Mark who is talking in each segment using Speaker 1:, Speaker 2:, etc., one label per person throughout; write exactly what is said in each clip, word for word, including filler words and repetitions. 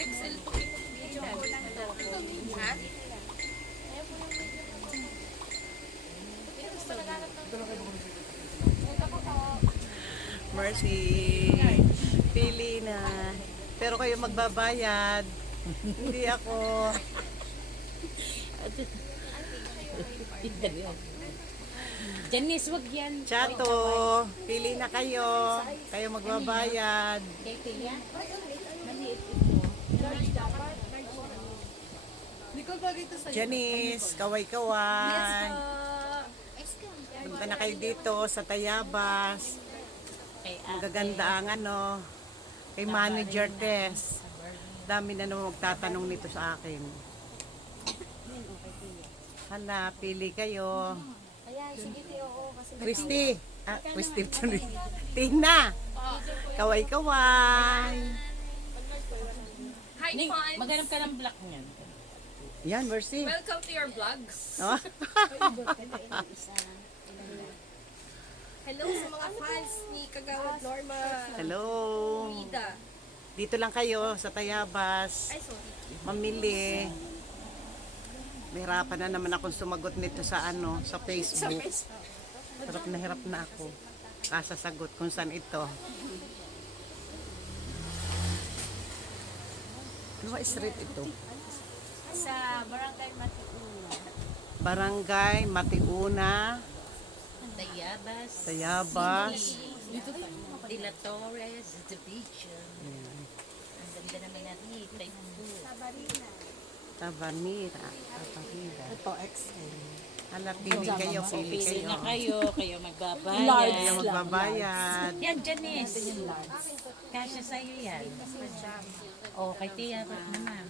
Speaker 1: X L to. Ha?
Speaker 2: Mercy, pili na. Pero kayo magbabayad. Hindi ako.
Speaker 3: Janice, wag yan.
Speaker 2: Chato, pili na kayo. Kayo magbabayad.
Speaker 3: Kay Tia? Maliit ito.
Speaker 1: Nicole, bagay ito sa'yo.
Speaker 2: Janice, kaway-kaway. Punta na kayo dito sa Tayabas.
Speaker 3: Kay
Speaker 2: Ang
Speaker 3: ate.
Speaker 2: gaganda ang ano. Kay Manager Tess. Dami na naman magtatanong nito sa akin. Hala, pili kayo. Christy. Ah, Christy tuloy. Tina. Kaway-kaway.
Speaker 1: Hi,
Speaker 3: Ning,
Speaker 1: fans!
Speaker 3: maghanap ka ng black niyan.
Speaker 2: Yan, Mercy.
Speaker 1: Welcome to your vlogs.
Speaker 2: Oh.
Speaker 1: Hello sa mga fans ni Kagawad Norma.
Speaker 2: Hello.
Speaker 1: Rida.
Speaker 2: Dito lang kayo sa Tayabas.
Speaker 1: Ay, sorry.
Speaker 2: Mamili. Mahirapan na naman akong sumagot nito sa ano, sa Facebook. Hirap na hirap na ako. Kasasagot kung saan ito. Ano ba street ito?
Speaker 3: Sa Barangay Matiuna.
Speaker 2: Barangay Matiuna,
Speaker 3: Tayabas.
Speaker 2: Tayabas.
Speaker 3: De La Torres, Division. Ang ganda naman natin. Type two.
Speaker 2: Tabanira. Tabanira.
Speaker 4: Ito, X L.
Speaker 2: Hala, pili kayo, pili
Speaker 3: Pili
Speaker 2: kayo.
Speaker 3: na kayo. Kayo
Speaker 2: Kayo
Speaker 3: magbabayad.
Speaker 2: magbabayad.
Speaker 3: Yan, Janice. Kasya sa'yo yan. O, kay Tia ba naman?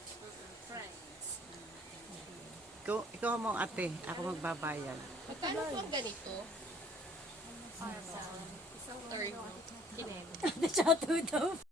Speaker 2: Ikaw, ikaw mo ate, ako magbabayad.
Speaker 1: Magkano po ang ganito? Isang third. Kinemo.
Speaker 3: Chato daw.